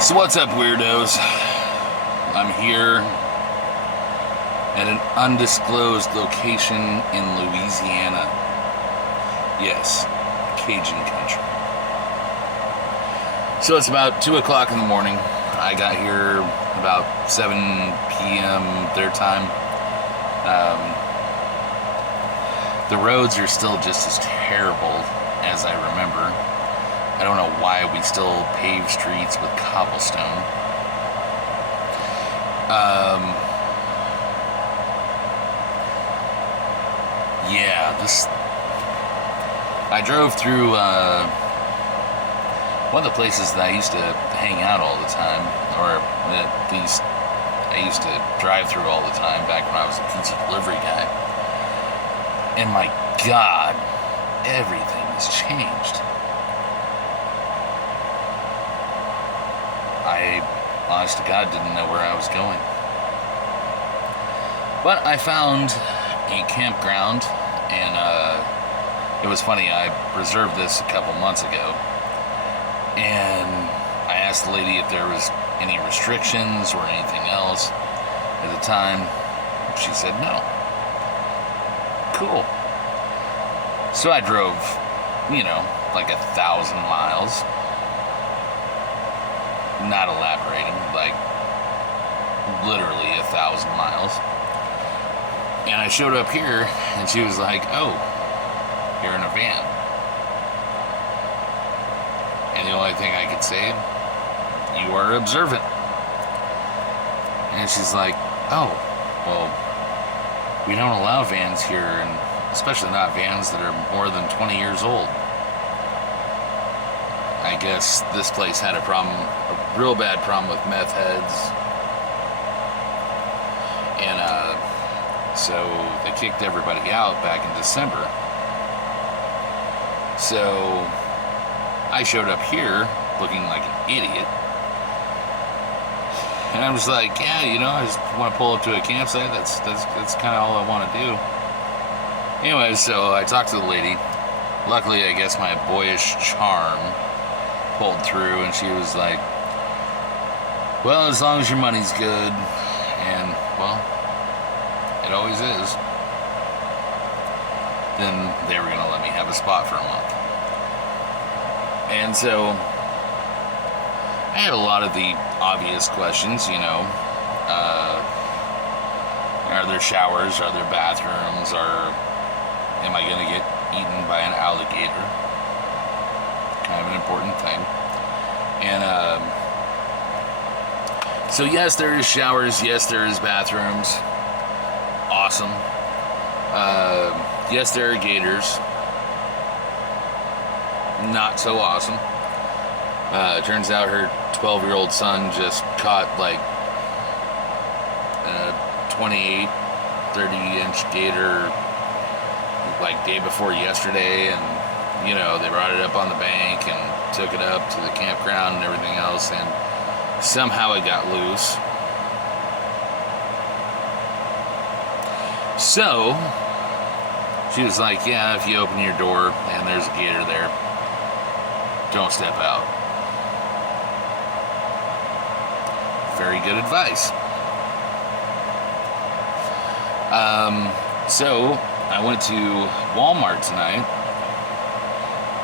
So what's up, weirdos? I'm here at an undisclosed location in Louisiana. Yes, Cajun country. So it's about 2 o'clock in the morning. I got here about 7 p.m. their time. The roads are still just as terrible as I remember. I don't know why we still pave streets with cobblestone. I drove through one of the places that I used to hang out all the time, or at least I used to drive through all the time back when I was a pizza delivery guy. And my God, everything has changed. I, honest to God, didn't know where I was going. But I found a campground, and it was funny, I reserved this a couple months ago, and I asked the lady if there was any restrictions or anything else at the time. She said no. Cool. So I drove, like 1,000 miles. Not elaborating, like literally 1,000 miles. And I showed up here, and she was like, "Oh, you're in a van." And the only thing I could say, "You are observant." And she's like, "Oh, well, we don't allow vans here, and especially not vans that are more than 20 years old." I guess this place had a real bad problem with meth heads. And so they kicked everybody out back in December. So I showed up here looking like an idiot. And I was like, yeah, I just want to pull up to a campsite. That's kind of all I want to do. Anyway, so I talked to the lady. Luckily, I guess my boyish charm pulled through, and she was like, "Well, as long as your money's good," and, well, it always is, then they were going to let me have a spot for a month. And so I had a lot of the obvious questions, are there showers, are there bathrooms, am I going to get eaten by an alligator? Kind of an important thing. And so yes, there is showers, yes, there is bathrooms. Awesome. Yes, there are gators. Not so awesome. Turns out her 12-year-old son just caught like a 28, 30-inch gator like day before yesterday, and they brought it up on the bank and took it up to the campground and everything else, and somehow it got loose. So she was like, yeah, if you open your door and there's a gator there, don't step out. Very good advice. So I went to Walmart tonight,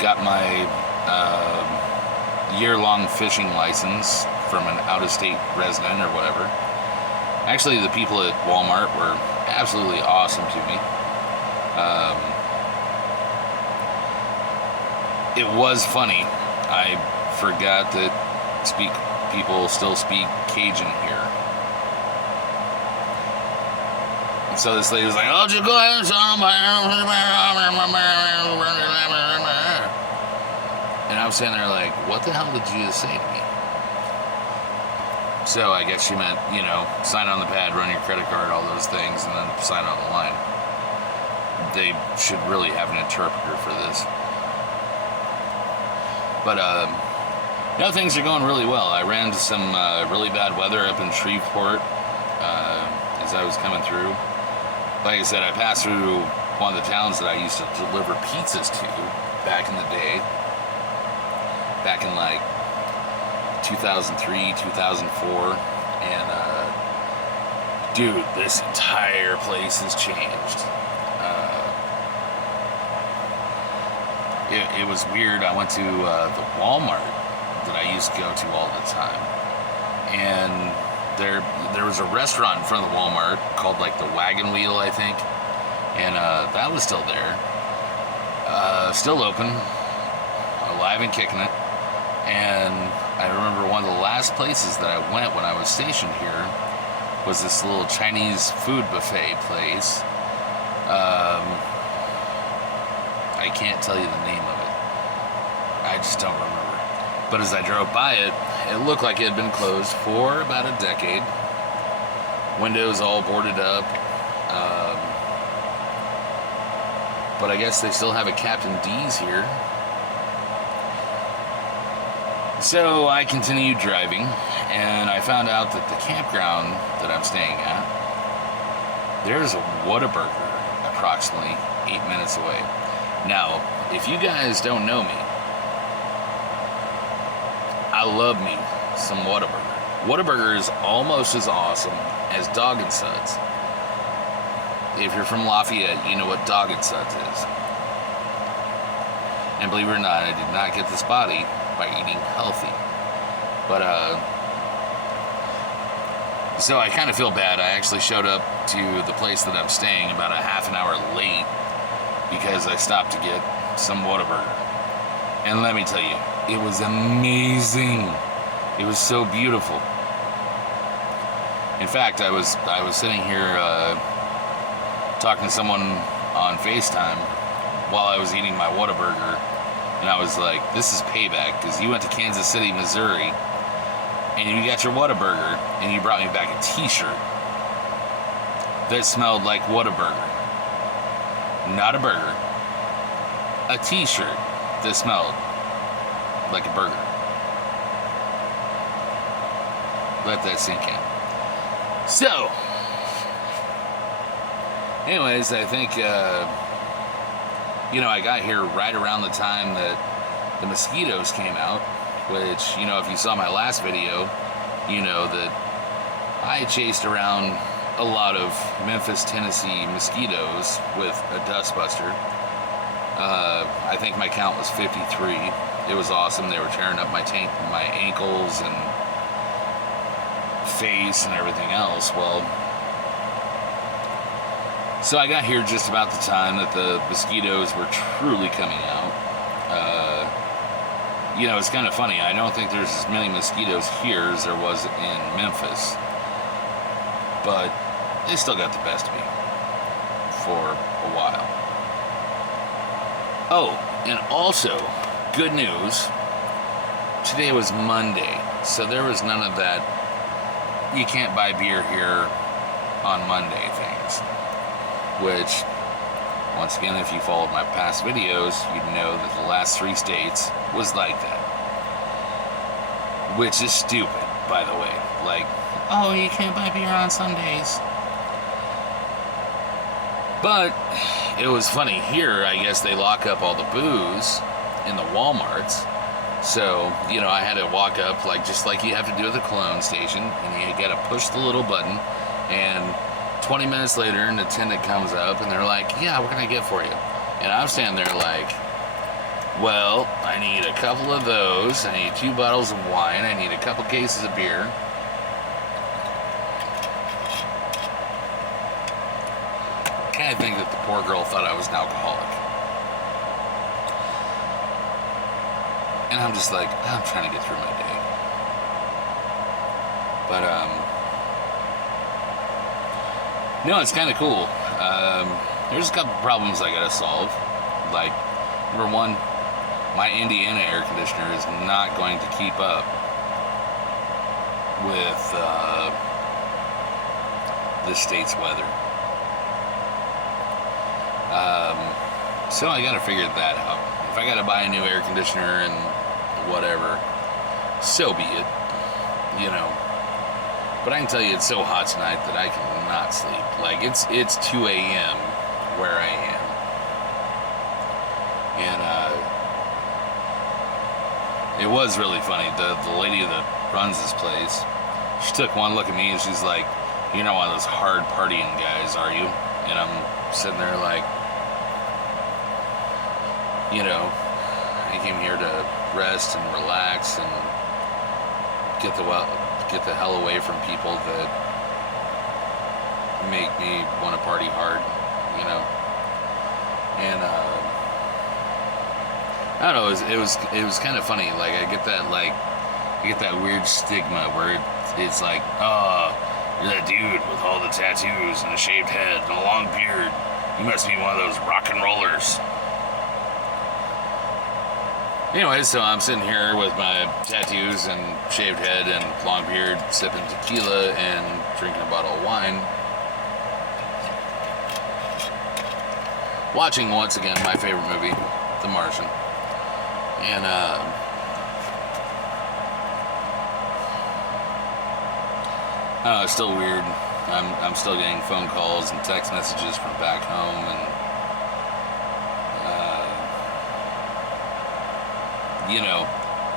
got my year-long fishing license from an out-of-state resident or whatever. Actually, the people at Walmart were absolutely awesome to me. It was funny. I forgot that people still speak Cajun here. And so this lady was like, "Oh, just go ahead, son." And I was sitting there like, what the hell did you just say to me? So I guess she meant, sign on the pad, run your credit card, all those things, and then sign on the line. They should really have an interpreter for this. But, things are going really well. I ran into some really bad weather up in Shreveport as I was coming through. Like I said, I passed through one of the towns that I used to deliver pizzas to back in the day. Back in like 2003, 2004, and dude, this entire place has changed. It was weird. I went to the Walmart that I used to go to all the time, and there was a restaurant in front of the Walmart called like the Wagon Wheel, I think, and that was still there, still open, alive and kicking it. And I remember one of the last places that I went when I was stationed here was this little Chinese food buffet place. I can't tell you the name of it. I just don't remember. But as I drove by it, it looked like it had been closed for about a decade. Windows all boarded up. But I guess they still have a Captain D's here. So I continued driving, and I found out that the campground that I'm staying at, there's a Whataburger approximately 8 minutes away. Now, if you guys don't know me, I love me some Whataburger. Whataburger is almost as awesome as Dog and Suds. If you're from Lafayette, you know what Dog and Suds is. And believe it or not, I did not get this body by eating healthy. But, so I kind of feel bad. I actually showed up to the place that I'm staying about a half an hour late because I stopped to get some Whataburger. And let me tell you, it was amazing. It was so beautiful. In fact, I was sitting here talking to someone on FaceTime while I was eating my Whataburger, and I was like, this is payback, because you went to Kansas City, Missouri, and you got your Whataburger, and you brought me back a t-shirt that smelled like Whataburger. Not a burger. A t-shirt that smelled like a burger. Let that sink in. So, anyways, I think, I got here right around the time that the mosquitoes came out, which, if you saw my last video, you know that I chased around a lot of Memphis, Tennessee mosquitoes with a dustbuster. I think my count was 53. It was awesome. They were tearing up my ankles and face and everything else. Well, so I got here just about the time that the mosquitoes were truly coming out. It's kind of funny. I don't think there's as many mosquitoes here as there was in Memphis, but they still got the best of me for a while. Oh, and also, good news, today was Monday, so there was none of that you can't buy beer here on Monday things, which, once again, if you followed my past videos, you'd know that the last 3 states was like that. Which is stupid, by the way. Like, oh, you can't buy beer on Sundays. But it was funny. Here, I guess they lock up all the booze in the Walmarts. So, I had to walk up, just like you have to do at the Cologne station, and you got to push the little button, and 20 minutes later, an attendant comes up, and they're like, yeah, what can I get for you? And I'm standing there like, well, I need a couple of those, I need 2 bottles of wine, I need a couple cases of beer. I kind of think that the poor girl thought I was an alcoholic. And I'm just like, I'm trying to get through my day. But, no, it's kind of cool. There's a couple problems I gotta solve. Like, number one, my Indiana air conditioner is not going to keep up with this state's weather. So I gotta figure that out. If I gotta buy a new air conditioner and whatever, so be it, But I can tell you it's so hot tonight that I cannot sleep. Like, it's 2 a.m. where I am. And, It was really funny. The lady that runs this place, she took one look at me and she's like, "You're not one of those hard partying guys, are you?" And I'm sitting there like, I came here to rest and relax and get the hell away from people that make me want to party hard, And I don't know. It was kind of funny. Like I get that weird stigma where it's like, oh, you're that dude with all the tattoos and a shaved head and a long beard. You must be one of those rock and rollers. Anyway, so I'm sitting here with my tattoos and shaved head and long beard, sipping tequila and drinking a bottle of wine. Watching once again my favorite movie, The Martian. And I don't know, it's still weird. I'm still getting phone calls and text messages from back home, and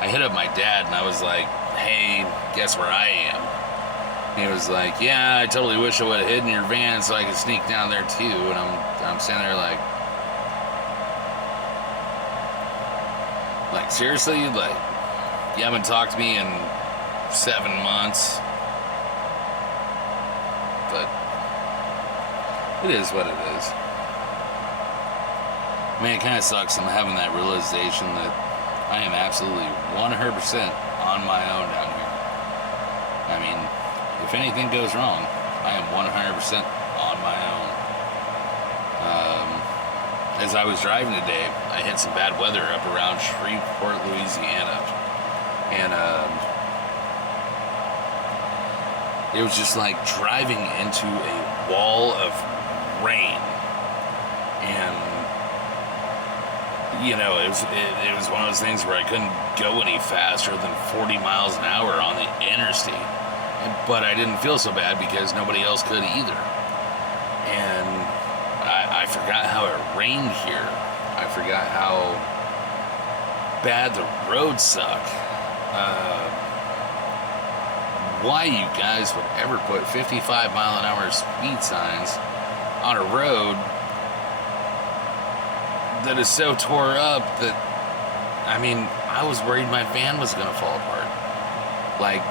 I hit up my dad and I was like, "Hey, guess where I am?" And he was like, "Yeah, I totally wish I would have hid in your van so I could sneak down there too." And I'm standing there like seriously, like you haven't talked to me in 7 months. But it is what it is. I mean, it kind of sucks. I'm having that realization that I am absolutely 100% on my own down here. I mean, if anything goes wrong, I am 100% on my own. As I was driving today, I hit some bad weather up around Shreveport, Louisiana. And it was just like driving into a wall of rain. And it was one of those things where I couldn't go any faster than 40 miles an hour on the interstate. But I didn't feel so bad because nobody else could either. And I forgot how it rained here. I forgot how bad the roads suck. Why you guys would ever put 55 mile an hour speed signs on a road that is so tore up that, I mean, I was worried my van was going to fall apart. Like,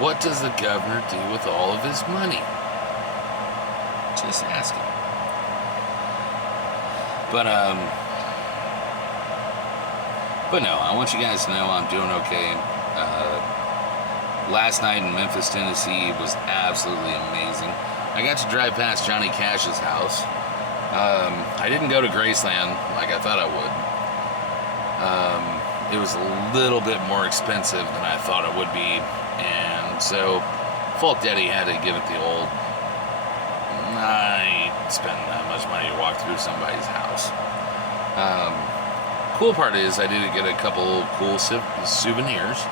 what does the governor do with all of his money? Just asking. But no, I want you guys to know I'm doing okay. Last night in Memphis, Tennessee was absolutely amazing. I got to drive past Johnny Cash's house. I didn't go to Graceland like I thought I would. It was a little bit more expensive than I thought it would be, and so Folk Daddy had to give it the old, I ain't spending that much money to walk through somebody's house. Cool part is I did get a couple cool souvenirs.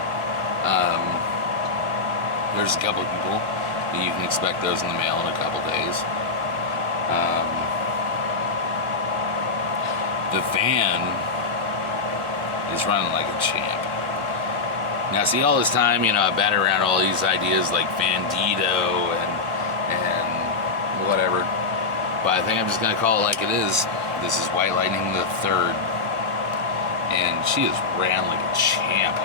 There's a couple people. You can expect those in the mail in a couple days. The van is running like a champ. Now, see, all this time, I bat around all these ideas like Bandito and whatever. But I think I'm just going to call it like it is. This is White Lightning the Third. And she has ran like a champ.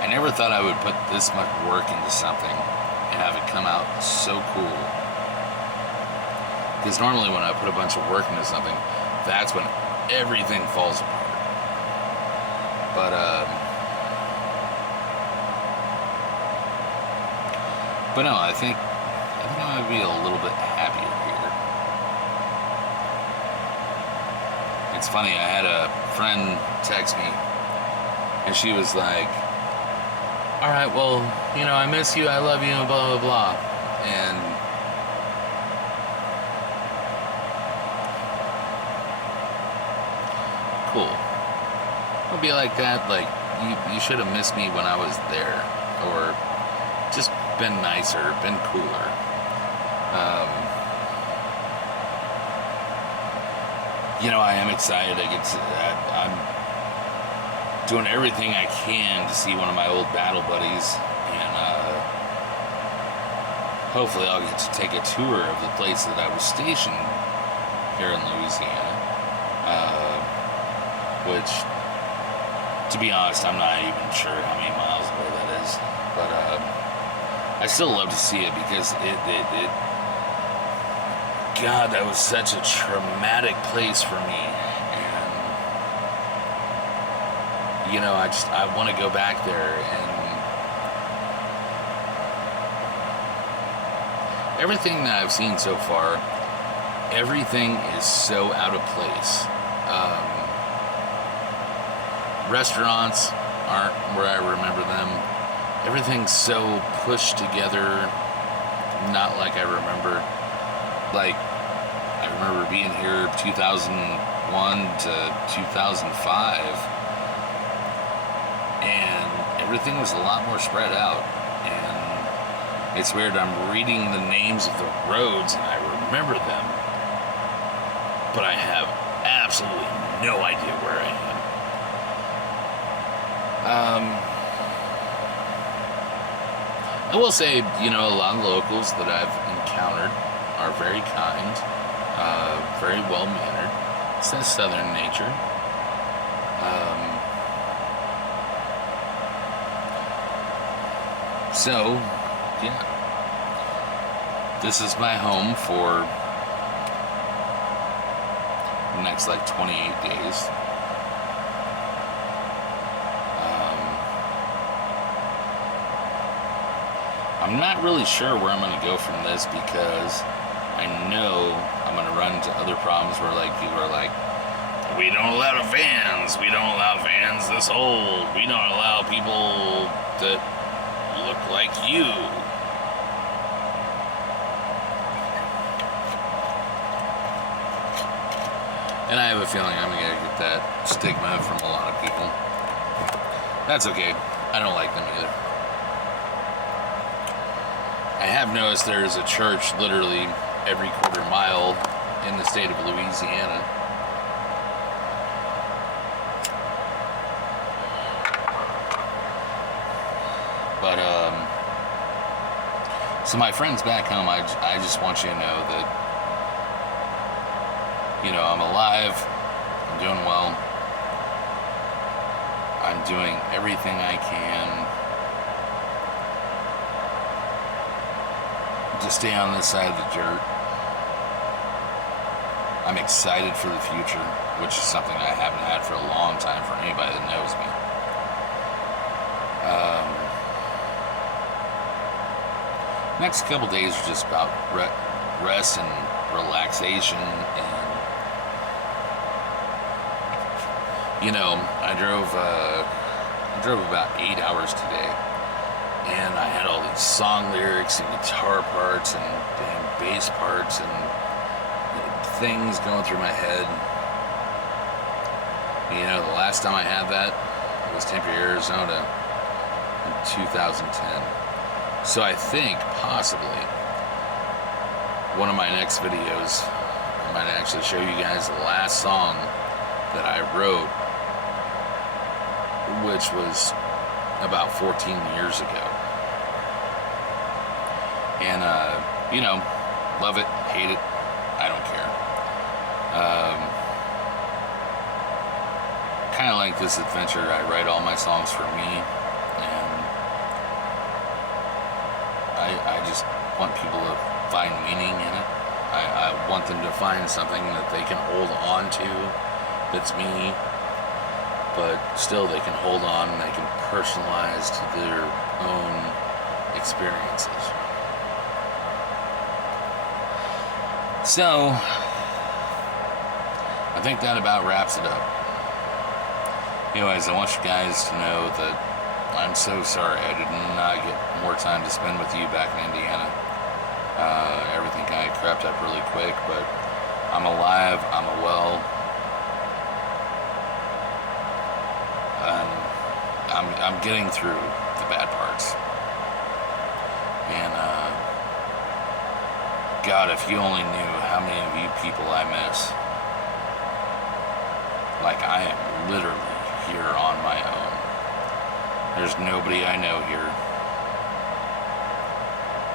I never thought I would put this much work into something and have it come out so cool. Because normally when I put a bunch of work into something, that's when everything falls apart. But no, I think I'm gonna be a little bit happier here. It's funny, I had a friend text me, and she was like, "All right, well, I miss you, I love you, and blah, blah, blah." And cool. It'll be like that, like, you should have missed me when I was there. Or just been nicer, been cooler. Um, I am excited. I'm doing everything I can to see one of my old battle buddies, and hopefully I'll get to take a tour of the place that I was stationed here in Louisiana, which, to be honest, I'm not even sure how many miles away that is, but I still love to see it because God, that was such a traumatic place for me, and I want to go back there, and everything that I've seen so far, everything is so out of place. Restaurants aren't where I remember them. Everything's so pushed together, not like I remember. Like, I remember being here 2001 to 2005, and everything was a lot more spread out. And it's weird, I'm reading the names of the roads and I remember them, but I have absolutely no idea where I am. I will say, a lot of the locals that I've encountered are very kind, very well-mannered. It's that southern nature. So, yeah. This is my home for the next, 28 days. I'm not really sure where I'm going to go from this because I know I'm going to run into other problems where people are like, we don't allow vans, we don't allow vans this old, we don't allow people that look like you. And I have a feeling I'm going to get that stigma from a lot of people. That's okay. I don't like them either. I have noticed there is a church literally every quarter mile in the state of Louisiana. But, so my friends back home, I just want you to know that, I'm alive, I'm doing well, I'm doing everything I can to stay on this side of the dirt. I'm excited for the future, which is something I haven't had for a long time for anybody that knows me. Next couple days are just about rest and relaxation, and I drove about 8 hours today, and I had all these song lyrics and guitar parts and bass parts and things going through my head. The last time I had that was Tempe, Arizona in 2010. So I think possibly one of my next videos, I might actually show you guys the last song that I wrote, which was about 14 years ago. And, love it, hate it, I don't care. Kind of like this adventure, I write all my songs for me, and I just want people to find meaning in it. I want them to find something that they can hold on to that's me, but still they can hold on and they can personalize to their own experiences. So, I think that about wraps it up. Anyways, I want you guys to know that I'm so sorry I did not get more time to spend with you back in Indiana. Everything kind of crept up really quick, but I'm alive, I'm well. I'm getting through the bad parts. And God, if you only knew how many of you people I miss. Like, I am literally here on my own. There's nobody I know here.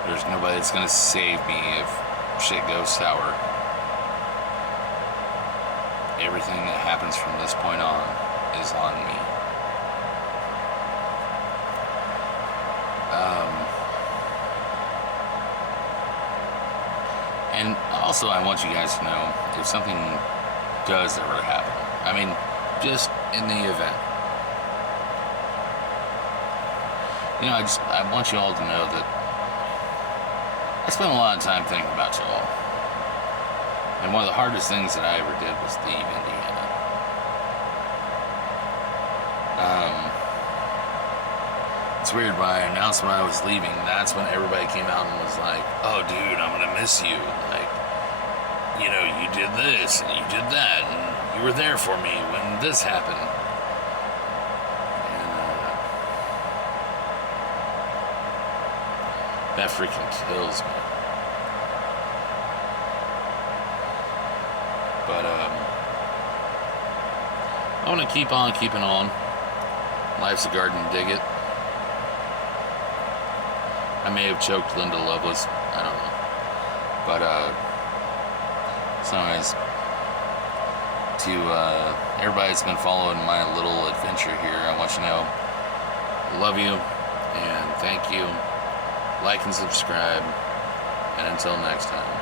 There's nobody that's gonna save me if shit goes sour. Everything that happens from this point on is on me. And also, I want you guys to know, if something does ever happen, I mean, just in the event, I want you all to know that I spent a lot of time thinking about you all. And one of the hardest things that I ever did was leave Indiana. It's weird, when I announced when I was leaving, that's when everybody came out and was like, oh dude, I'm gonna miss you. Like, you did this and you did that and you were there for me when this happened. And that freaking kills me. But I want to keep on keeping on. Life's a garden, dig it. I may have choked Linda Lovelace, I don't know. But so anyways, to everybody that's been following my little adventure here, I want you to know, love you and thank you. Like and subscribe, and until next time,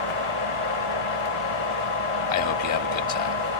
I hope you have a good time.